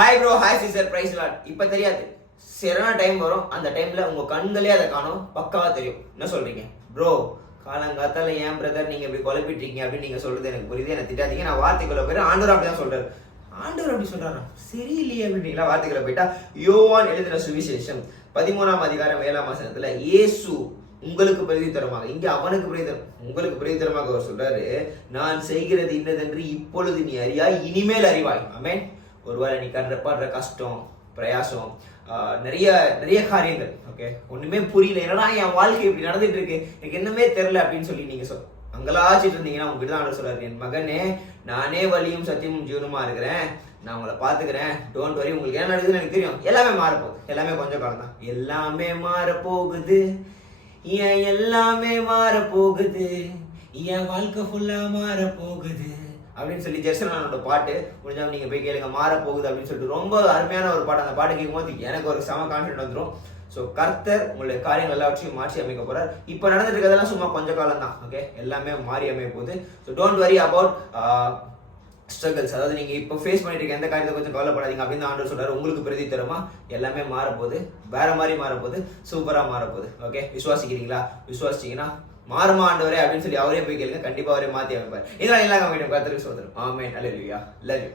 Hi bro hi sister price lot இப்போ தெரியாது. சரியான டைம் வரும். அந்த டைமில் உங்கள் கண்களே அதை காணும். பக்காவாக தெரியும். என்ன சொல்கிறீங்க ப்ரோ காலங்காத்தால ஏன் பிரதர் நீங்கள் இப்படி குழப்பிட்டீங்க? அப்படின்னு நீங்கள் சொல்கிறது எனக்கு புரியுது. எனக்கு திட்டாதீங்க. நான் வார்த்தைக்குள்ள போயிரு ஆண்டவர் அப்படிதான் சொல்கிறார் ஆண்டவர் அப்படி சொல்றாரா? சரியில்லையே அப்படின்னா வார்த்தைகளை போயிட்டா யோவான் எழுதின சுவிசேஷம் பதிமூணாம் அதிகாரம் ஏழாம் வசனத்துல இயேசு உங்களுக்கு பிரதித்தரமாக இங்க அவனுக்கு பிரதித்தரம் உங்களுக்கு பிரதித்தரமாக அவர் சொல்றாரு நான் செய்கிறது இன்னதென்று இப்பொழுது நீ அறியாய் இனிமேல் அறிவாய். ஆமென் ஒருவேளை நீ கடுற கஷ்டம் பிரயாசம் நிறைய நிறைய காரியங்கள் ஓகே ஒன்றுமே புரியல. என்னடா என் வாழ்க்கை இப்படி நடந்துட்டு இருக்கு எனக்கு என்னமே தெரில அப்படின்னு சொல்லி நீங்கள் சொல் அங்கலாச்சிட்டு இருந்தீங்கன்னா உங்ககிட்ட தான் ஆண்டவர் சொல்றாரு. என் மகனே நானே வழியும் சத்தியமும் ஜீவனமாக இருக்கிறேன். நான் உங்களை பார்த்துக்கிறேன். டோன்ட் வரி உங்களுக்கு என்ன நடக்குதுன்னு எனக்கு தெரியும். எல்லாமே மாறப்போகுது. எல்லாமே கொஞ்சம் காலம் தான். எல்லாமே மாறப்போகுது. ஏன் எல்லாமே மாறப்போகுது? என் வாழ்க்கை ஃபுல்லாக மாறப்போகுது? அப்படின்னு சொல்லி ஜெர்சனோட பாட்டு முடிஞ்சா நீங்க போய் கேளுங்க மாற போகுது அப்படின்னு சொல்லிட்டு ரொம்ப அருமையான ஒரு பாட்டு அந்த பாட்டு கேட்கும்போது எனக்கு ஒரு செம கான்ஃபிடன்ட் வந்துடும் ஸோ கர்த்தர் உங்களுடைய காரியங்கள் எல்லாவற்றையும் மாற்றி அமைக்க போறார். இப்போ நடந்துட்டு இருக்கிறதெல்லாம் சும்மா கொஞ்ச காலம் தான் ஓகே எல்லாமே மாறி அமைய போகுது. So don't worry about struggles அதாவது நீங்க இப்போ ஃபேஸ் பண்ணிட்டு இருக்க எந்த காரியத்தை கொஞ்சம் கவலைப்படாதீங்க அப்படின்னு ஆண்டவர் சொல்றாரு. உங்களுக்கு பிரதி தருமா? எல்லாமே மாறப்போகுது வேற மாதிரி மாறப்போகுது சூப்பரா மாறப்போகுது ஓகே விசுவாசிக்கிறீங்களா? விசுவாசிச்சிங்கன்னா மாறுமா ஆண்டவரே அப்படின்னு சொல்லி அவரே போய் கேளுங்க. கண்டிப்பா அவரே மாத்தி அமைப்பார். இதெல்லாம் எல்லாம் கம்மிட்டு கருத்துக்கு சொல்றேன் ஆமே இல்லையா லவ் யூ